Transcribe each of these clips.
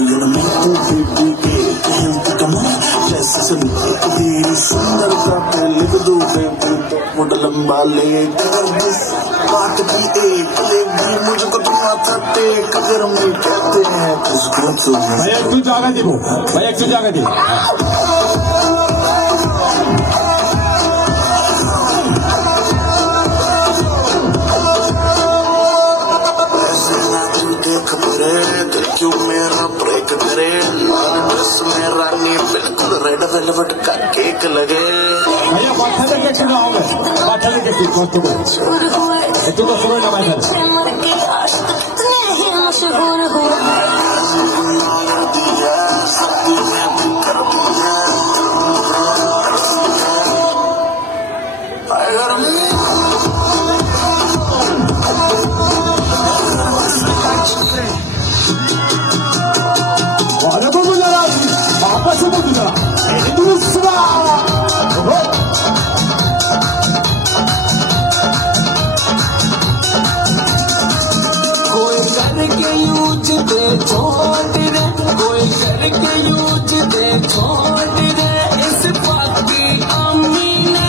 Indian में तू baby के कहूँ कि कमाल जैसे सुनते तेरी सुंदरता पे लिख दूँ बेबी तो मुझ लंबा ले बात की एक लेगी मुझको तुम आता टेक अगर मैं कहते हैं उसको तो भाई एक तू जागा दे भाई एक तू जागा दे क्यों मेरा ब्रेक करे लाल ड्रेस में रानी बिल्कुल रेड वेलवेट का केक लगे भैया बात के चुना होगा बात के फिर कौन तो तू तो सुनो ना भाई मशहूर हुआ कोई करके यूज दे छोड़ दे कोई करके यूज दे छोड़ दे इस बात की अम्मी ने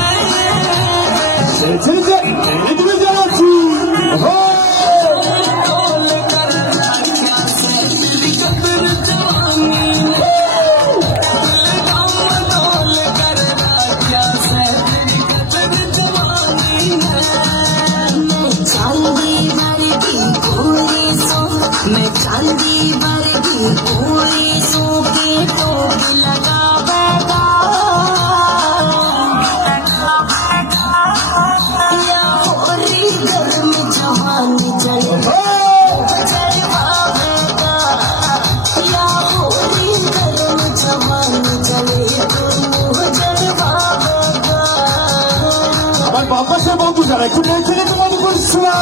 चांदी वर्गी पूरी सूखी टोप लगा बैठा या होरी गर्म जवानी चले जलवाएगा या होरी गर्म जवानी चले तुम जलवाएगा भाई वापस से बहुत गुजारा क्यों नहीं चले तुम्हारी कोई सुना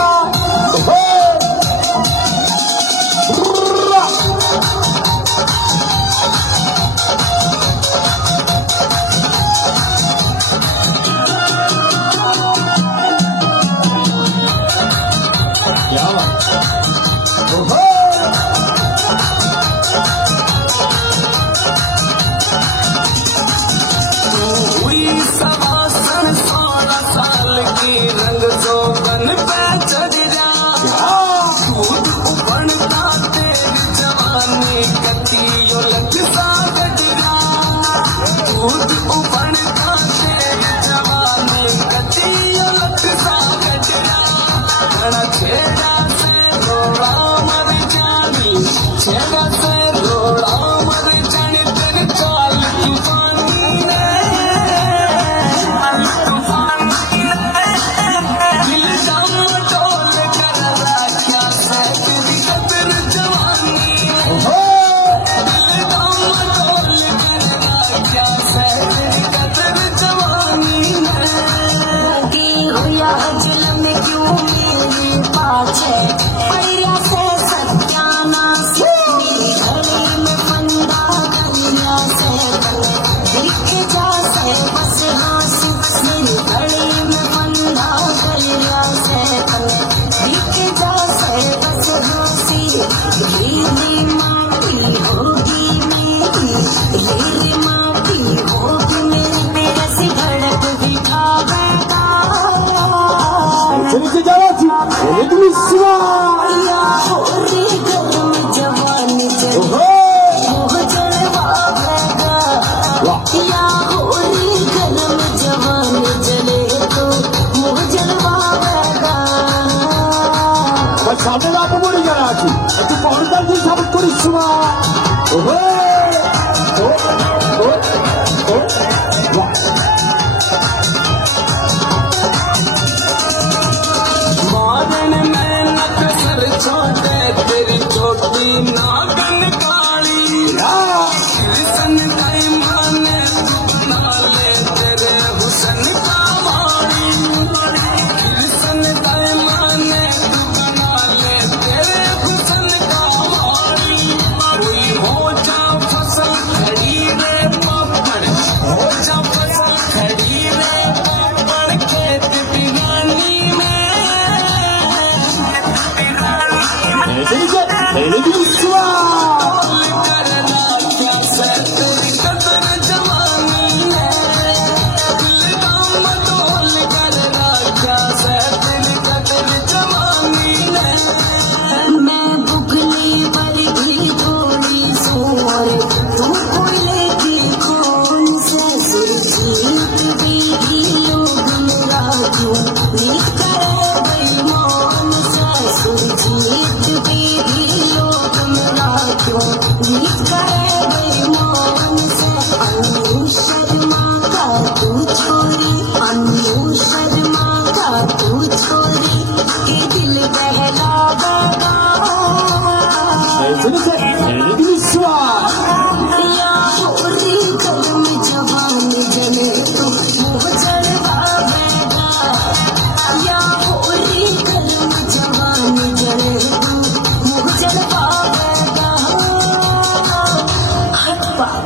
रंग जोबन पे चढ़ जा दूध उबलता तेरी जवानी कतियो लगता गजरा दूध उबलता तेरी जवानी कतियो लगता गजरा बड़ा छेड़ा से रोड़ा मर जानी छेड़ा से रोड़ा मर जानी तेरी चाल तूफानी ने सामने आप बोली जा रहा थी तू कौन सा दिन सब करी सुना ओहो मारन में नक सर छोटे तेरी चोटी नागन काली हुसन दाई माने बना ले तेरे हुसन का वाली हुसन दाई माने बना ले तेरे हुसन का वाली कोई हो जा फसल खड़ी रे पकड़ हो जा फसल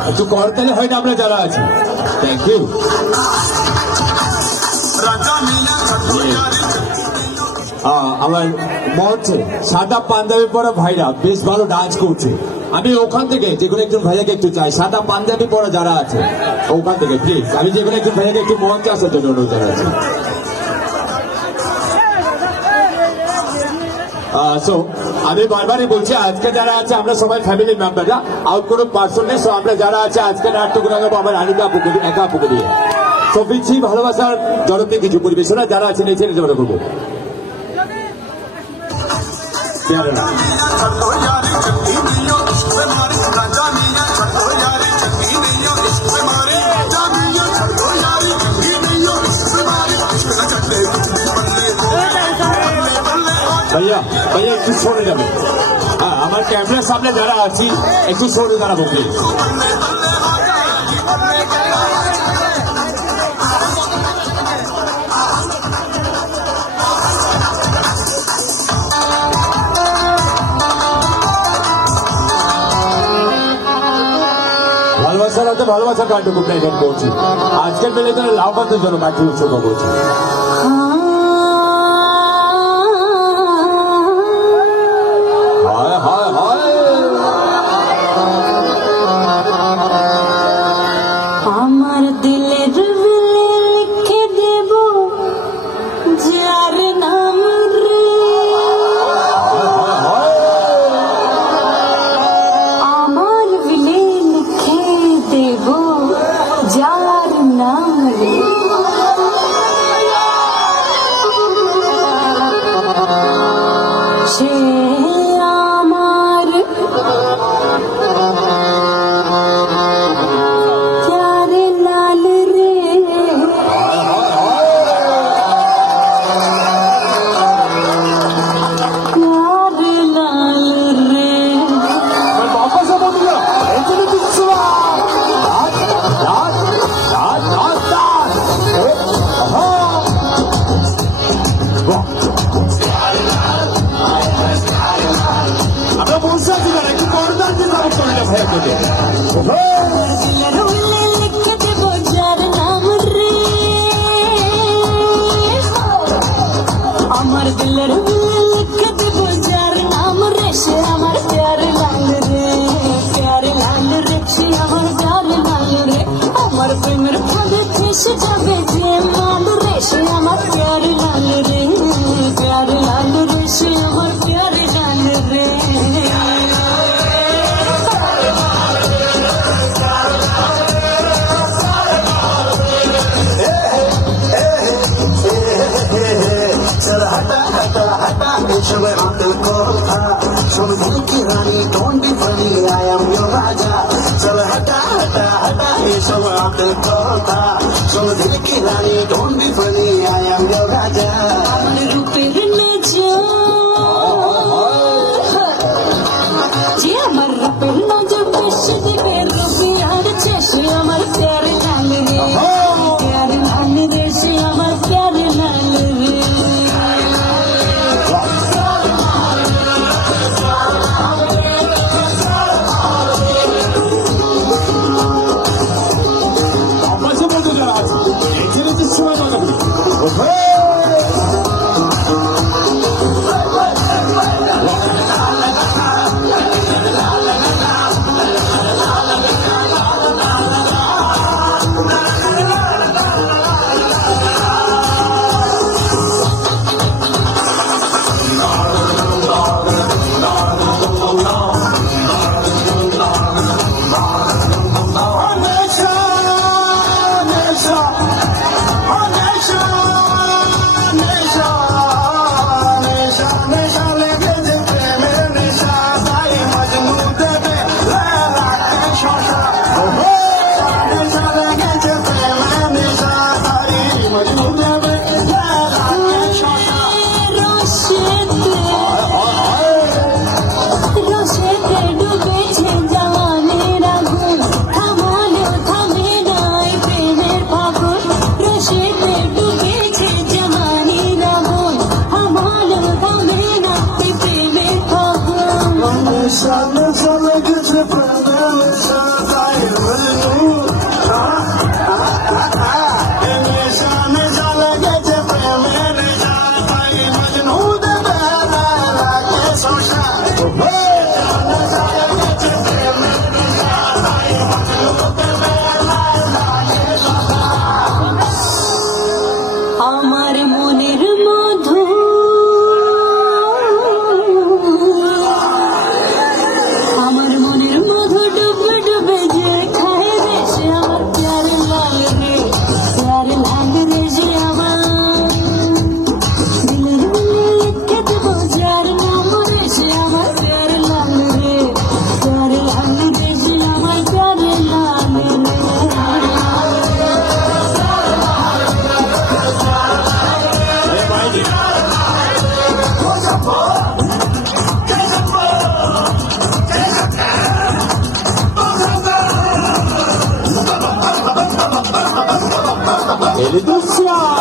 একটু করতালে হয়তো আমরা যারা আছি থ্যাংক ইউ আমার মঞ্চে সাদা পাঞ্জাবি পরা ভাইরা বেশ ভালো ডান্স করছে আমি ওখান থেকে যে কোনো একজন ভাইয়াকে একটু চাই সাদা পাঞ্জাবি পরা যারা আছে ওখান থেকে প্লিজ আমি যে কোনো একজন ভাইয়াকে একটু মঞ্চে আসার জন্য অনুরোধ জানাচ্ছি সো আমি বারবারই বলছি আজকে যারা আছে আমরা সবাই ফ্যামিলি মেম্বাররা আউট কোনো পার্সন নেই সো আমরা যারা আছে আজকে নাট্যগুলো আমার আনিকা পুকুরি একা পুকুরি তো পিছিয়ে ভালোবাসার জনপ্রিয় কিছু পরিবেশনা যারা আছেন এই ছেলে জড়ো করবো ভাইয়া ভাইয়া একটু সরে যাবে হ্যাঁ আমার ক্যামেরার সামনে যারা আছি একটু সরে দাঁড়াবো প্লিজ ভালোবাসার হাতে ভালোবাসার কার্যক্রম প্রেজেন্ট করছি আজকের বেলে তারা লাভবাদের জন্য মাইক্রো উৎসর্গ করছি আমার দিলের লিখে দেব যার নাম রে আমার দিলে লিখে দেব যার নাম রে সে আমার আমরা বলছি একটু করদার দিয়ে যাবো করলে ভাইয়া বলে আমার দিলের লিখে দেব যার নাম রে সে আমার প্যার লাল রে প্যার লাল রে সে আমার প্যার লাল রে আমার প্রেমের ফলে ফেসে যাবে যে লাল রে সে আমার প্যার লাল রে প্যার লাল রে সে আমার প্যার লাল রে Some Milky Rani, don't be funny, I am your Raja. Chal hata hata hata, ye sab aapne kota. Some Milky Rani, don't be funny, I am your Raja. আমার রূপের নজর যে আমার রূপের নজর বেশি দিকে রূপে আর সে আমার প্যার লাল রে প্যার লাল রে সে আমার প্যার লাল রে আমার যে বলতে যারা আছে এই ছেলে যে সময় কথা বলি Reducia!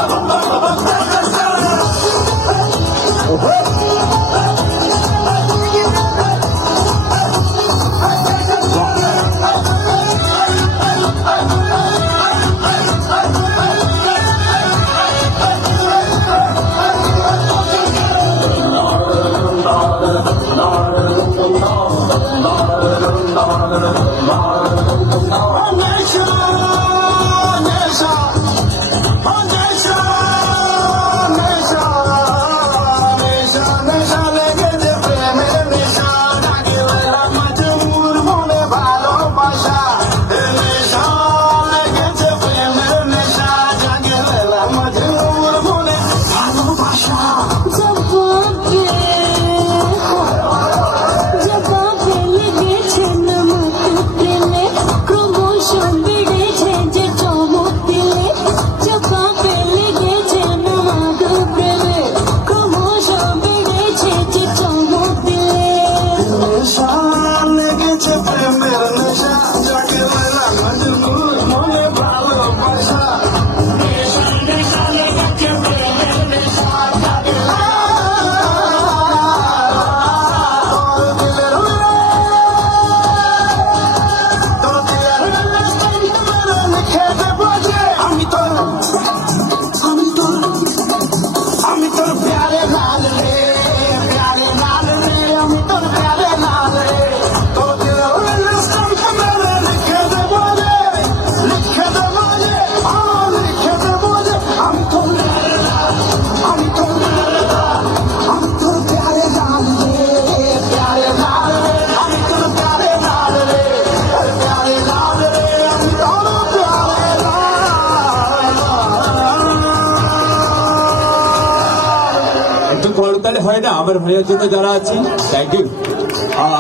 আমার ভাইয়ের জন্য যারা আছি থ্যাংক ইউ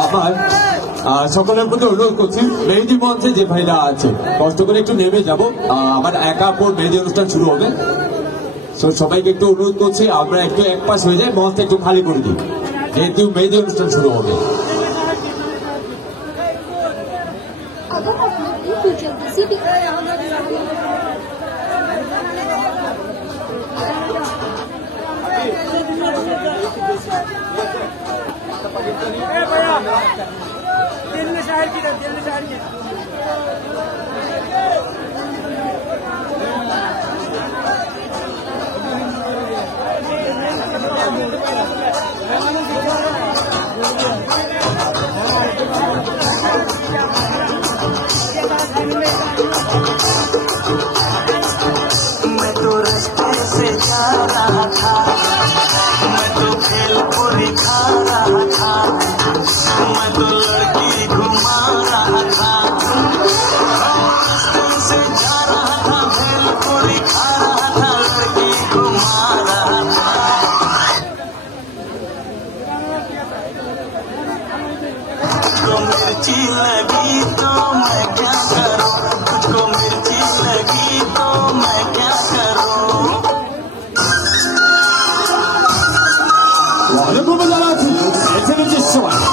আমার সকলের প্রতি অনুরোধ করছি মেহেদি মঞ্চে যে ভাইরা আছে কষ্ট করে একটু নেমে যাব আমার একা পর মেহেদি অনুষ্ঠান শুরু হবে সবাইকে একটু অনুরোধ করছি আমরা একটু এক পাশ হয়ে যাই মঞ্চটা একটু খালি করে দিই যেহেতু মেহেদি অনুষ্ঠান শুরু হবে दिल में शायर की दिल में शायर की मैं तो रास्ते से जा रहा था मैं तो भेलपुरी खा रहा था मैं तो लड़की घुमा रहा था रास्ते से जा रहा था भेलपुरी खा रहा था लड़की घुमा रहा था तुझको मिर्ची लगी तो मैं क्या करूं तुझको मिर्ची लगी तो मैं क्या करूं Wonderful Malati, it's an addition.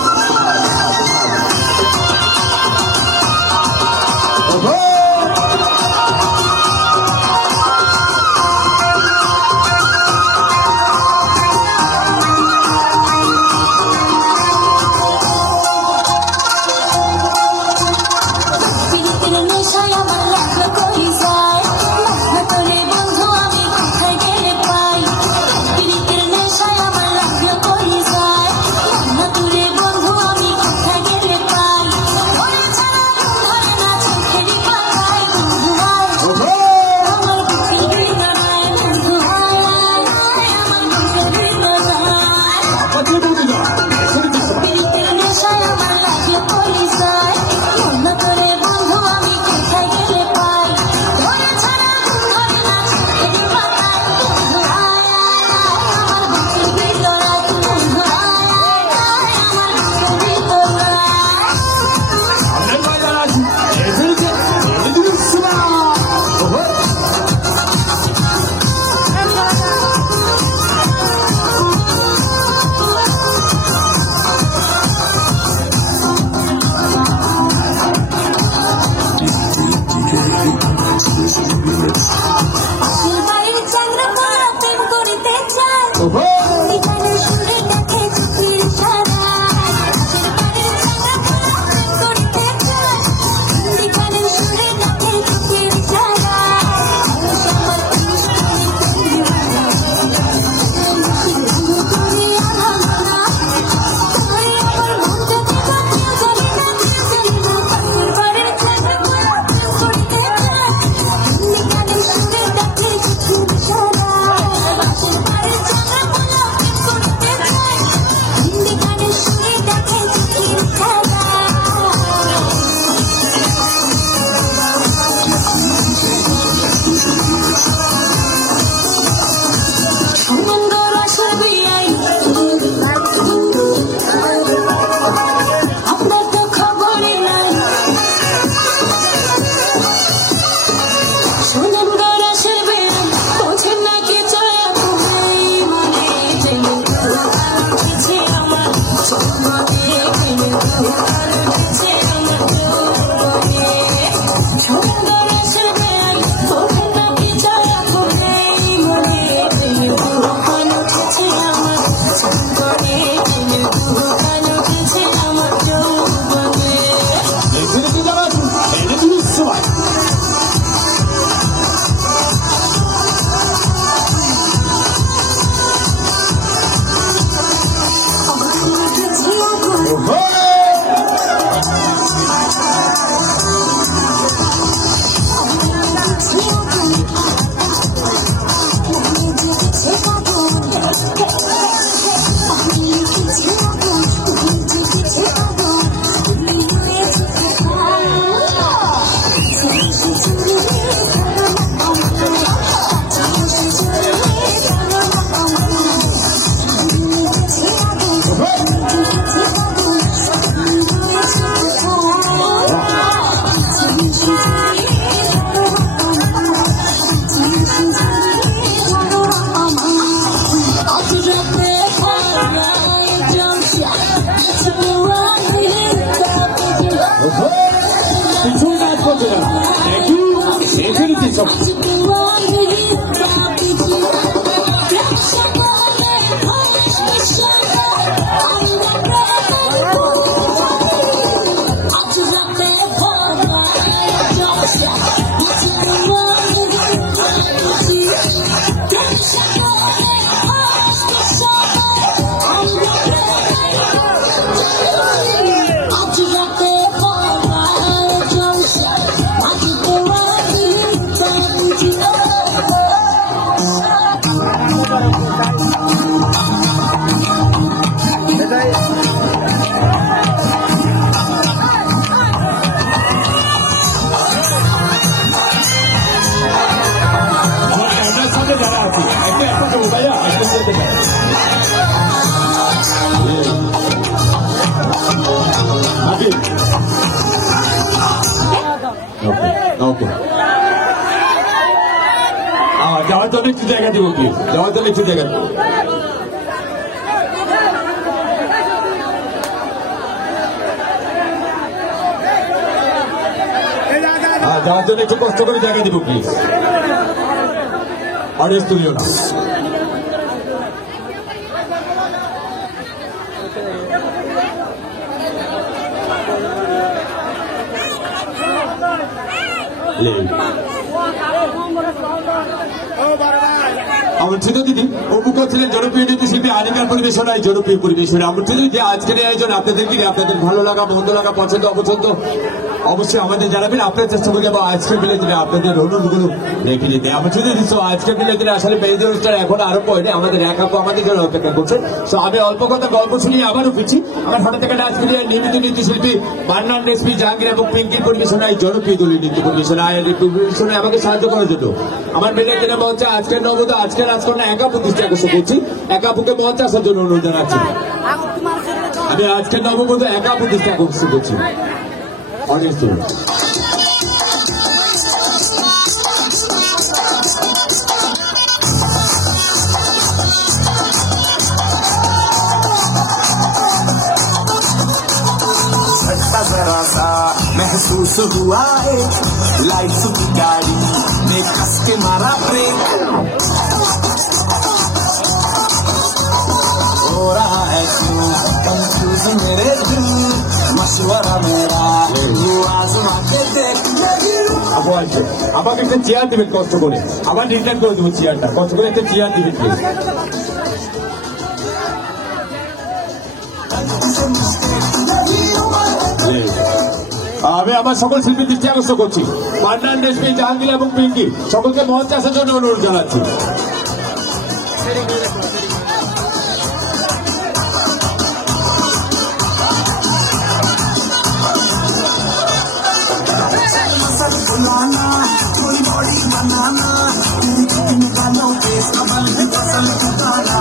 কিছুই কাজ করছে না দেখি দেখে নিচ্ছি সব যাওয়ার জন্য একটু জায়গা দিব প্লিজ যাওয়ার জন্য একটু জায়গা দিব যাওয়ার জন্য একটু কষ্ট করে জায়গা দিব প্লিজ অডিয়েন্স তুলিও না আমন্ত্রিত দিদি অমুক ছিলেন জনপ্রিয় নৃত্যশিল্পী আনিকার পরিবেশনায় জনপ্রিয় পরিবেশনা আমন্ত্রিত যে আজকের আয়োজন আপনাদেরকে আপনাদের ভালো লাগা মন্দ লাগা পছন্দ অপছন্দ অবশ্যই আমাদের জানাবেন আপনার চেষ্টা করে যাবো আজকের মিলে দিনে আপনাদের অনুরোধগুলো রেখে দিতে আমন্ত্রিত দিচ্ছ আজকের মিলে দিনে আসলে মেয়েদের অনুষ্ঠান এখন আরম্ভ হয়নি আমাদের এক আপু আমাদের জন্য অপেক্ষা করছে তো আমি অল্প কথা গল্প শুনিয়ে আবারও ফিরছি আমার হঠাৎ থেকে ডান্স মিলিয়ে নিয়মিত নৃত্যশিল্পী মান্নান রেসপি জাহাঙ্গীর এবং পিঙ্কির পরিবেশনায় জনপ্রিয় দলীয় নৃত্য পরিবেশনায় পরিবেশনায় আমাকে সাহায্য করার জন্য আমার মেয়েদের কিনা মঞ্চে আজকের নবদ আজকের রাজকন্যা একা প্রতিষ্ঠা আকর্ষণ করছি একা আপুকে মঞ্চে আসার জন্য অনুরোধ জানাচ্ছি আমি আজকের নববধূ একা প্রতিষ্ঠা আকর্ষণ করছি অডিয়েন্স जरा सा महसूस हुआ है लाइफ की गाड़ी ने कस के मारा ब्रेक हो रहा है क्यों कंफ्यूज मेरे दिल मशवरा मेरा ये आजमा के देख আমাকে একটা চেয়ার দিবেন কষ্ট করে আবার রিটার্ন করে দেবো চেয়ারটা কষ্ট করে একটা চেয়ার দিবেন আমি আমার সকল শিল্পী দৃষ্টি আকর্ষণ করছি মান্নান রেশমি জাহাঙ্গীর এবং পিঙ্কি সকলকে মঞ্চে আসার জন্য অনুরোধ জানাচ্ছি बनाना थोड़ी बॉडी बनाना तेरी कितने गानों पे कमल है पसंद गाना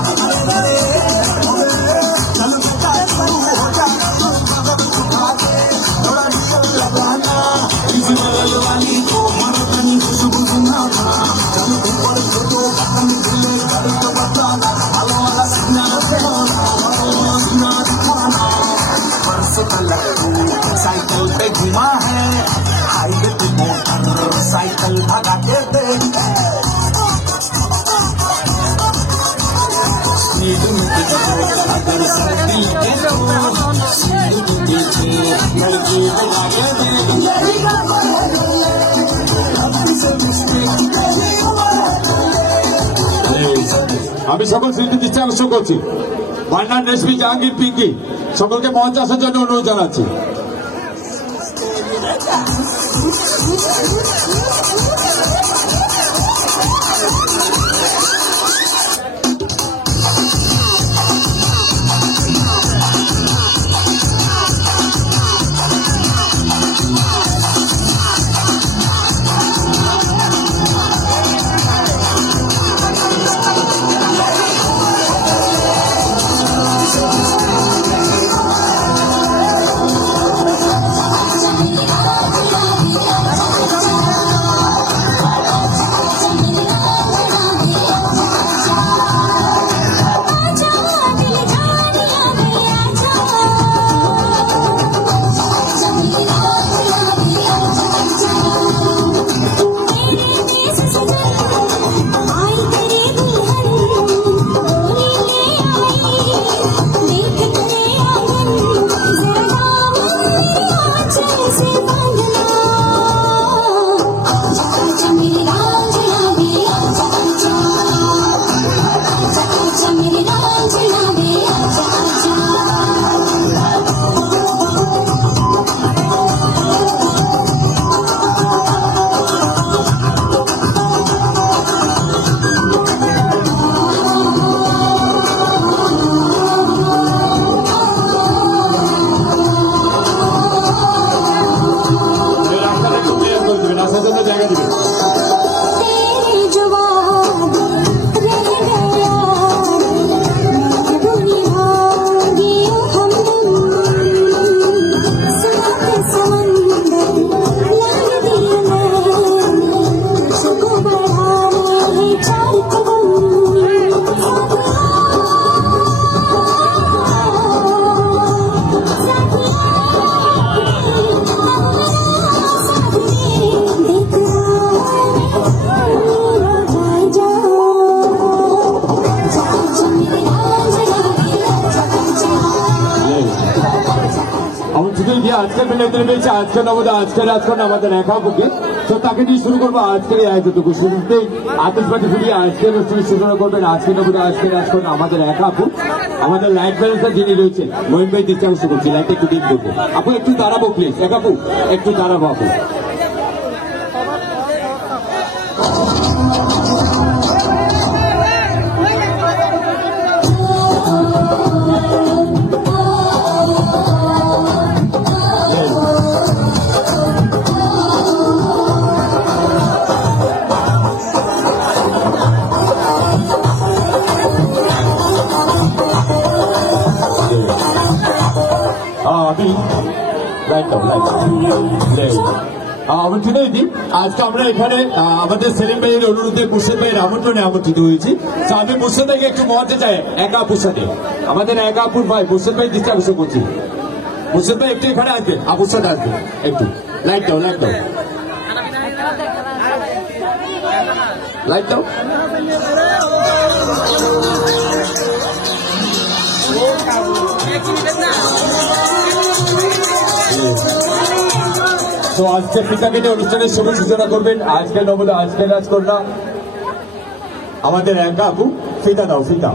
चल बेटा शुरू हो जा थोड़ा निकल लगाना इस बगल वाली को मरकनी खुशबू सुनाना चल ऊपर छोटो कदम दिले कर तो बताना हवा वाला सीना दिखाना परस तलक साइकिल पे घुमा है हाईवे पे मोटर साइकिल भगा के दे अगर सर्दी के लड़की भगा के दे আমি সকল শিল্পী দৃষ্টি আকর্ষণ করছি মান্নান রেশমি জাহাঙ্গীর পিঙ্কি সকলকে মঞ্চে আসার জন্য অনুরোধ জানাচ্ছি নেতৃত্বে পেয়েছে আজকের নবদা আজকের রাজকন্যা আমাদের একা বুকে। তো তাকে দিয়ে শুরু করবো আজকের এই আয়োজনটুকু। শুরুতেই আতিশবাজি ফুটিয়ে আজকের অনুষ্ঠানের সূচনা করবেন আজকের নবদা আজকের রাজকন্যা আমাদের একা আপু। আমাদের লাইট ব্যালেন্সার যিনি রয়েছেন মহিম ভাই দিচ্ছে আমি শুরু করছি। লাইটটা একটু দিন করবো। আপু একটু দাঁড়াবো প্লিজ। একা আপু একটু দাঁড়াবো আপু। আজকে আমরা এখানে আমাদের সেলিম ভাইয়ের অনুরোধে মুর্শিদ ভাইয়ের আমন্ত্রণে আমন্ত্রিত হয়েছি। তো আমি মুর্শিদ ভাইকে একটু মহাতে চাই একা আপুর সাথে। আমাদের একা আপুর ভাই মুর্শিদ ভাই দিচ্ছে আমি করছি। মুর্শিদ ভাই একটু এখানে আসবেন, আপুর সাথে আসবেন একটু। লাইট দাও লাইট দাও লাইট দাও। তো আজকে ফিতা কেটে অনুষ্ঠানের শুভ সূচনা করবেন আজকের নবদা আজকের রাজকন্যা আমাদের একা আপু। ফিতা দাও ফিতা।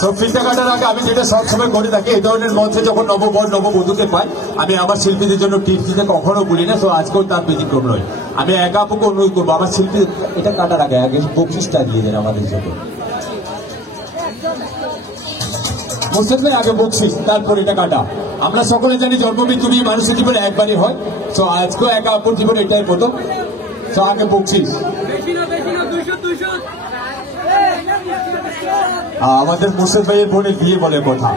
তো ফিতা কাটার আগে আমি যেটা সবসময় করে থাকি এই ধরনের মঞ্চে যখন নববর নববধূকে পাই আমি আমার শিল্পীদের জন্য টিপস দিতে কখনো বলি না। তো আজকেও তার ব্যতিক্রম নয়। আমি একা আপুকে অনুরোধ করবো আমার শিল্পী এটা কাটার আগে আগে বকশিসটা দিয়ে দেন আমাদের জন্য। মুর্শিদ ভাই আগে বকশিস তারপর এটা কাটা। আমরা সকলে জানি জন্মমৃত্যু নিয়ে মানুষের জীবনে একবারই হয়। তো আজকেও একা আপুর জীবনে এটাই প্রথম। তো আগে বকশিস। আমাদের মুর্শিদ ভাইয়ের বোনের বিয়ে বলে কথা।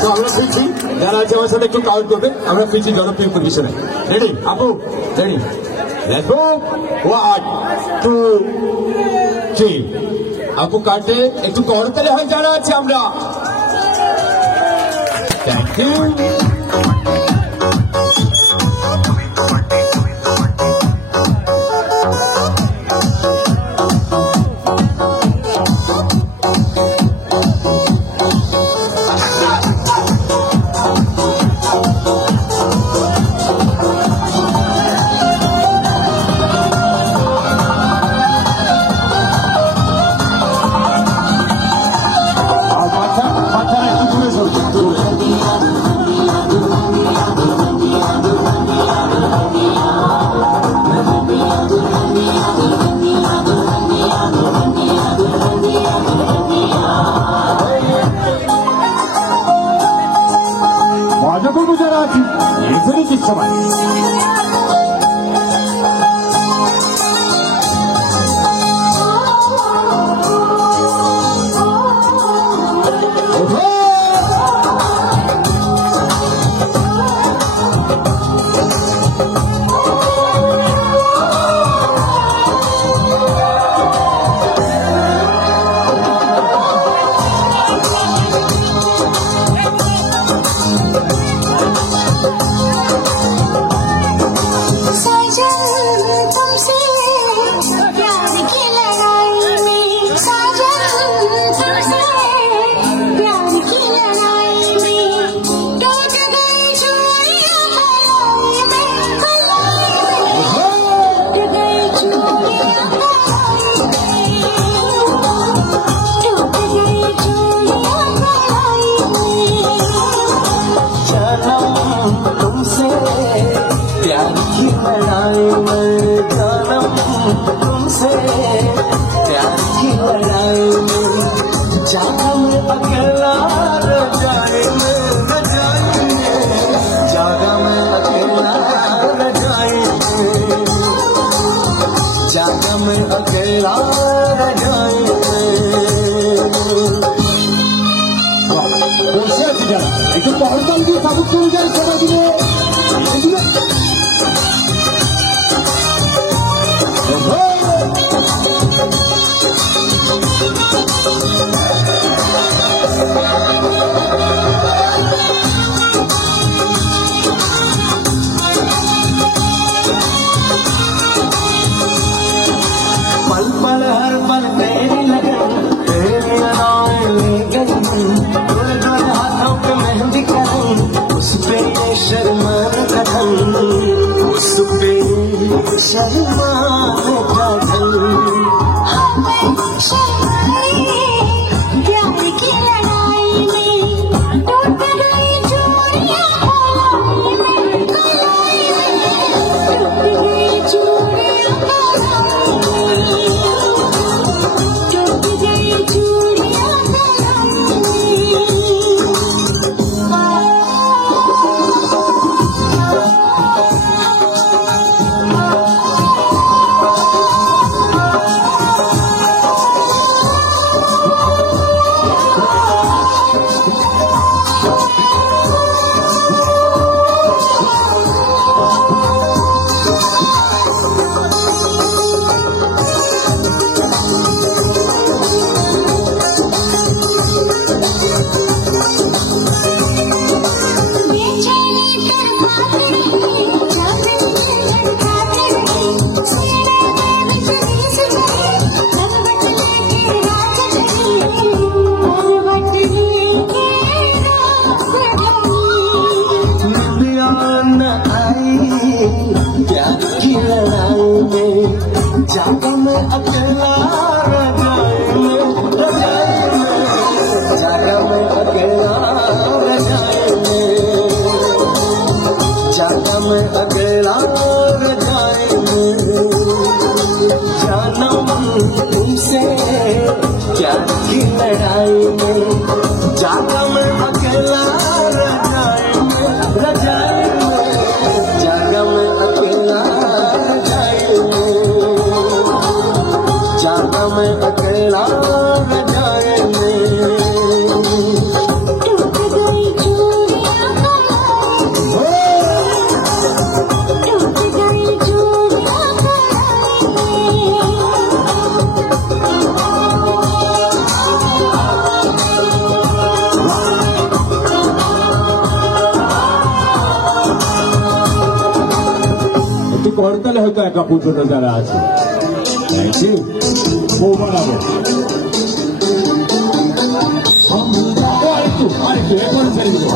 তো আমরা ফিরছি, যারা আছে আমার সাথে একটু কাউন্ট করবে। আমরা ফিরছি জনপ্রিয় পরিবেশনে। রেডি আপু? রেডি। Let's go. 1 2 3। আপু কাটে একটু করতালে হয় যারা আছে আমরা। Thank you. लड़ाई में, जागा मैं अकेला रजाई में, रजाई में, जागा मैं अकेला रजाई में, जागा मैं अकेला रजाई में। একটু পহরতাল দিয়ে সাপোর্ট করে যায় সবাই দিলে पल पल हर पल तेरी लगन, तेरी अदाएं ले गई, गोरे गोरे हाथों पे मेहंदी करन, उस पे शर्माने का ढंग, उस पे शर्माने का ढंग। प्यार की लड़ाई में टूट गई चूड़ियां, टूट गई चूड़ियां, टूट गई चूड़ियां। प्यार की लड़ाई में, जागा मैं अकेला रजाई में, रजाई में, जागा मैं अकेला रजाई में, जागा मैं अकेला रजाई में। जाना तुमसे प्यार की लड़ाई में, जागा मैं अकेला रजाई में, रजाई में, जागा मैं अकेला रजाई में, जागा मैं अकेला रजाई में। टूट गई चूड़ियां, टूट गई चूड़ियां। একটু করতালে হয়তো একা পুজোটা যারা আছে নাকি বউ বানাবো আরেকটু আরেকটু এখন ফেলবো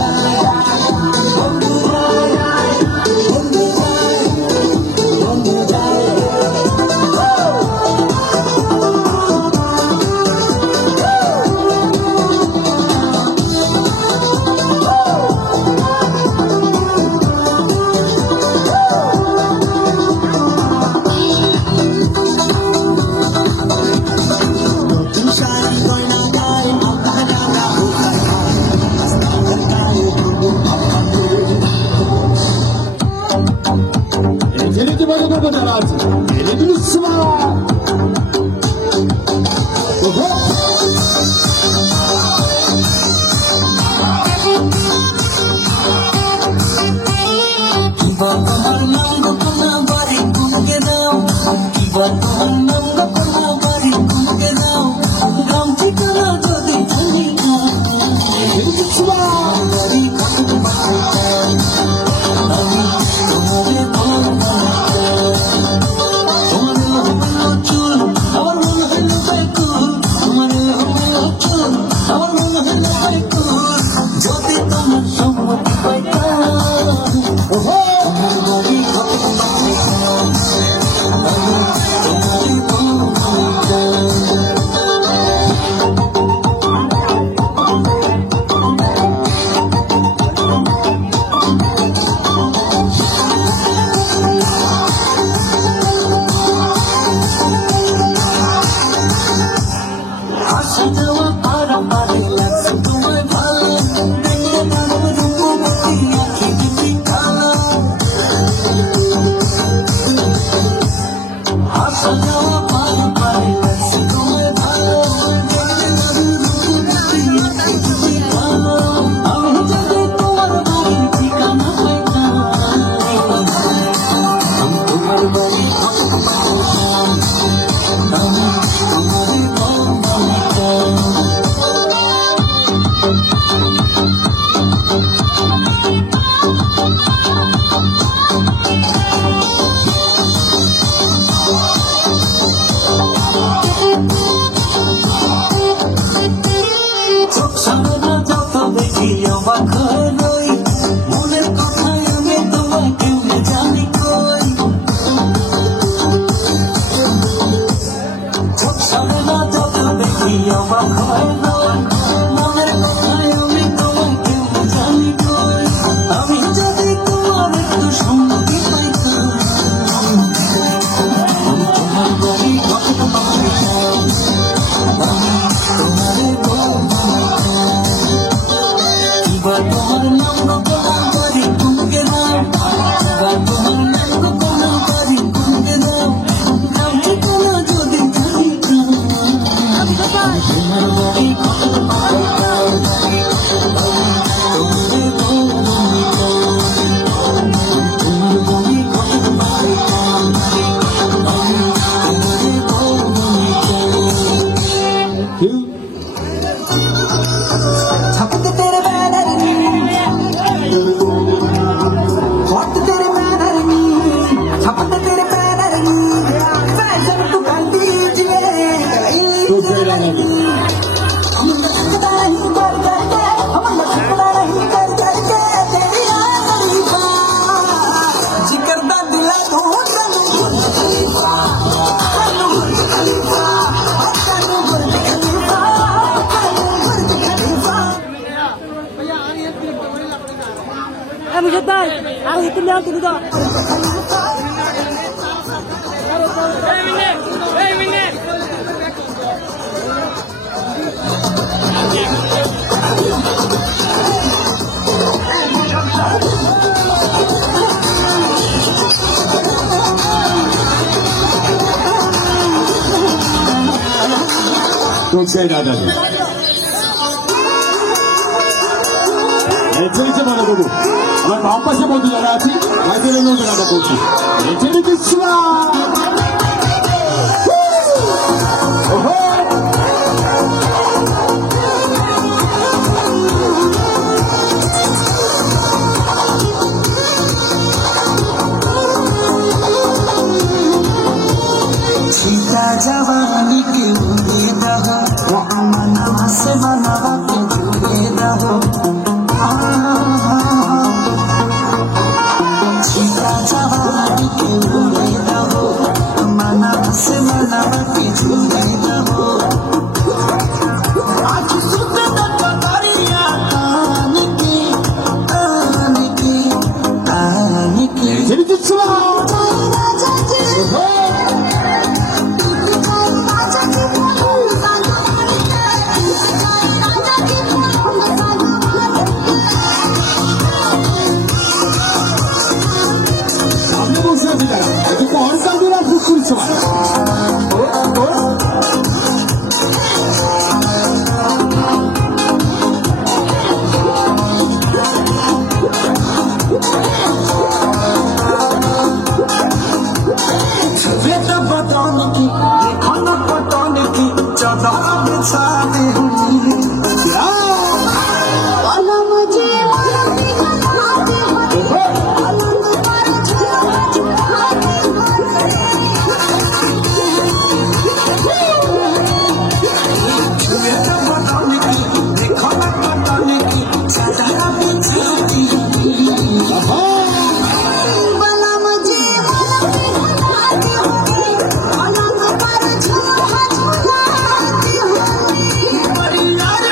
Say that again. Intelligent man, babu. আমার বাম পাশে বন্ধু যারা আছে তাদের নজরাটা করছি ইন্টেলিজেন্স ছিলা सीता जवानी की उम्मीद हो वो अमना से बनावा के उम्मीद हो सीता जवानी की उम्मीद हो अमना से बनावा के उम्मीद हो आज सुबह तक करिया आने की इंटेलिजेंस ছিলা Maria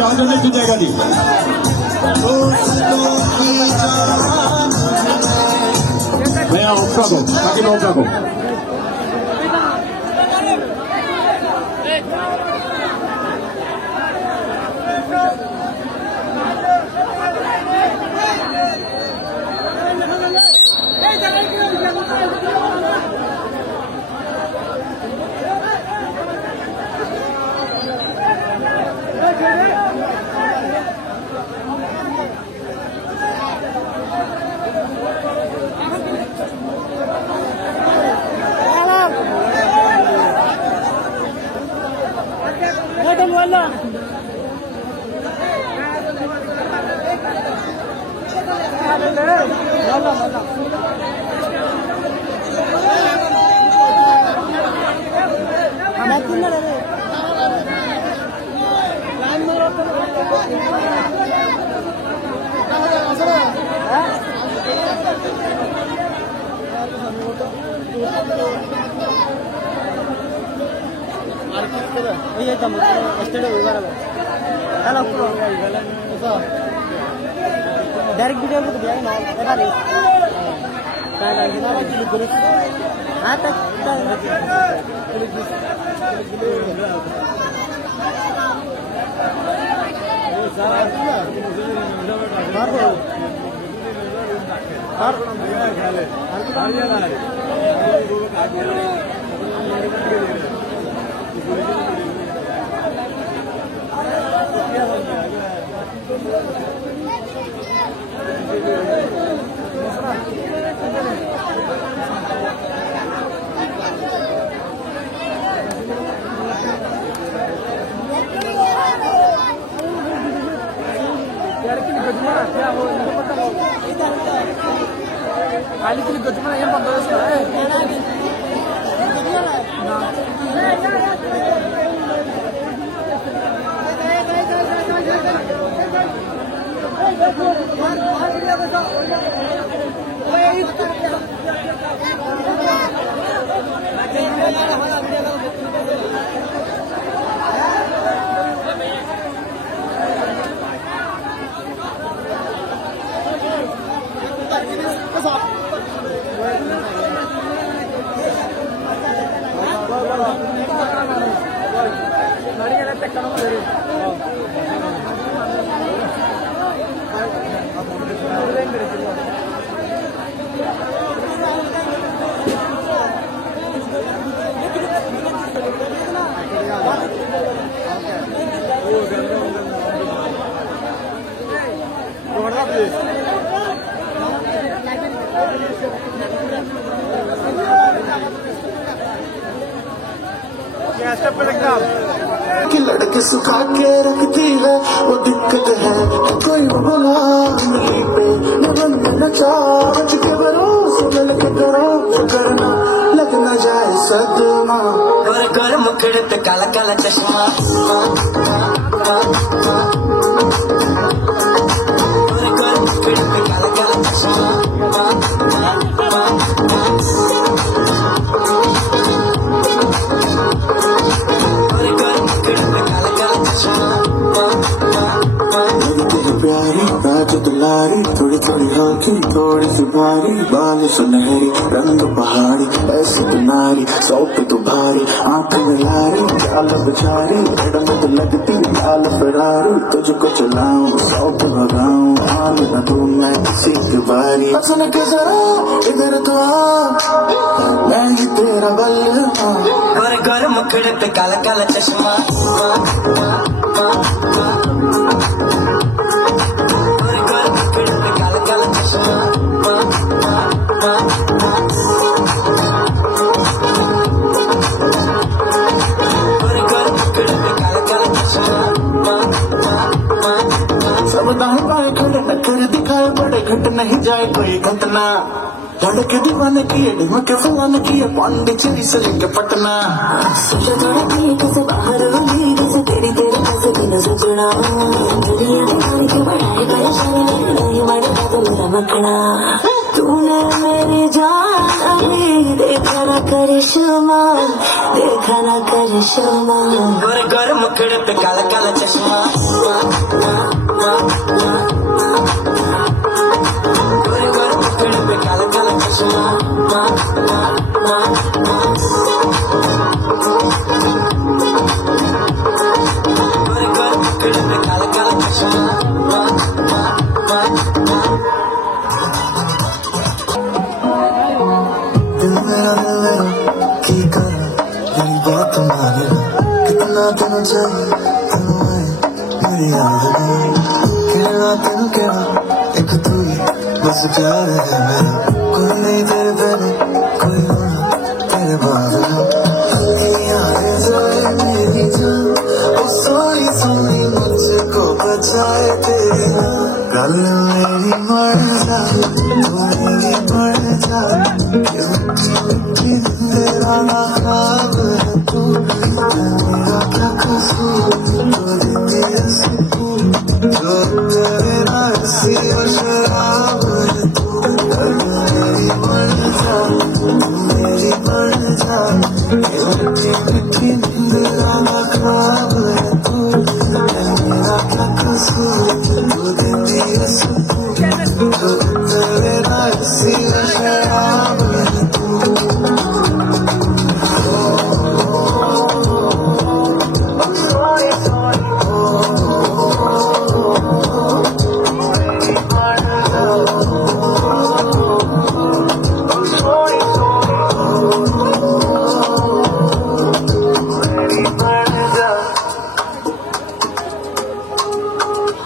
যাওয়ার জন্য একটু জায়গা দিই। ভাইয়া অফ রাখো, তাকে অফ রাখো। डायरेक्ट वीडियो को दिया ना एबारे काय लागेल ना क्लिक करू आता खाली के लिए गजमा ये बंद है कि लड़के सुखा के रखती है वो दिक्कत है कोई बोला नहीं पे मन में नचा बच के भरोसे मिल के करो जो करना लग न जाए सदमा गोर गोर मुखड़े पे काला काला चश्मा गोर गोर मुखड़े पे काला काला चश्मा प्यारी रात दुलारी थोड़ी थोड़ी हल्की थोड़ी सी भारी बाल सुनहरी रंग पहाड़ी ऐसी तुम्हारी सौ पे तो भारी आंख में लारी चाल बेचारी मैडम तो लगती लाल फरारी तुझको चलाऊं सौ पे भगाऊं आन न दूं मैं किसी की बारी सुन के जरा इधर तो आ मैं ही तेरा बल्लवा गोर गोर मुखड़े पे काला काला चश्मा सब दाएं बाएं खड़े नखरे दिखाए बड़े घट नहीं जाए कोई घटना लड़के दीवाने किए ढिमके फलाने किए पांडिचेरी से लेके पटना बाहर तेरी तेरे पास दिन सजना मेरा मखना तूने मेरी जान अभी देखा ना करिश्मा देखा ना कर शर्मा गोरे गोरे मुखड़े पे काला काला चश्मा गोरे गोरे मुखड़े पे काला काला चश्मा गोरे गोरे मुखड़े पे काला काला चश्मा दिल मेरा की कर मेरी बात माने कितना तेन चाहिए तेन मेरी याद नहीं कहना तेन कहना एक तू ही बस प्यार है मेरा कोई नहीं तेरे पहले कोई होना तेरे बाद मेरी जान ओ सोई सोई मुझको बचाए तेरे गल मेरी मर जा तुम्हारी मर जा तेरा ना ख्वाब है तू मेरा क्या कसूर जो तेरे सुकून जो तेरा हंसी और शराब है तू मेरी मर जा मेरी मर जा मिठी मिठी तेरा ना ख्वाब है तू मेरा क्या कसूर जो तेरे सुकून जो तेरा हंसी और शराब है तू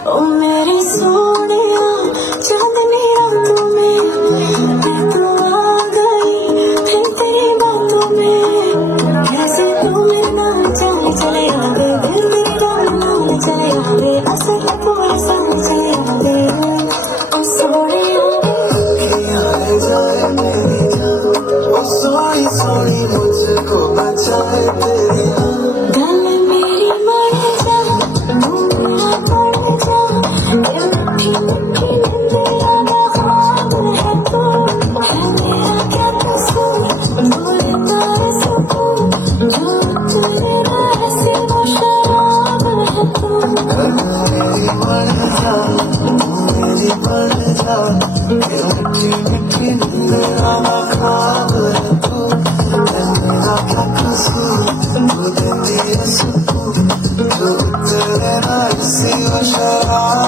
ओ मेरे सोनिया चांदनी रातों में मैं तो आ गई फिर तेरी बातों में कैसे तू मेरे नाम चले आगे दिल मेरे नाम चले आगे असर पूरे संग चले आगे ओ सोनिया जाए मेरी जान ओ सोई सोई मुझको बचाए तेरे गल मेरी मर जा तू मेरा मर जा ये मिठी मिठी तेरा ना ख्वाब है तू है मेरा क्या कसूर भूल तेरे सुकून जो तेरा हंसी और शराब है तू मेरी मर जा मेरी मर जा ये मिठी मिठी तेरा ना ख्वाब है तू मेरा क्या कसूर जो तेरे सुकून जो तेरा हंसी और शराब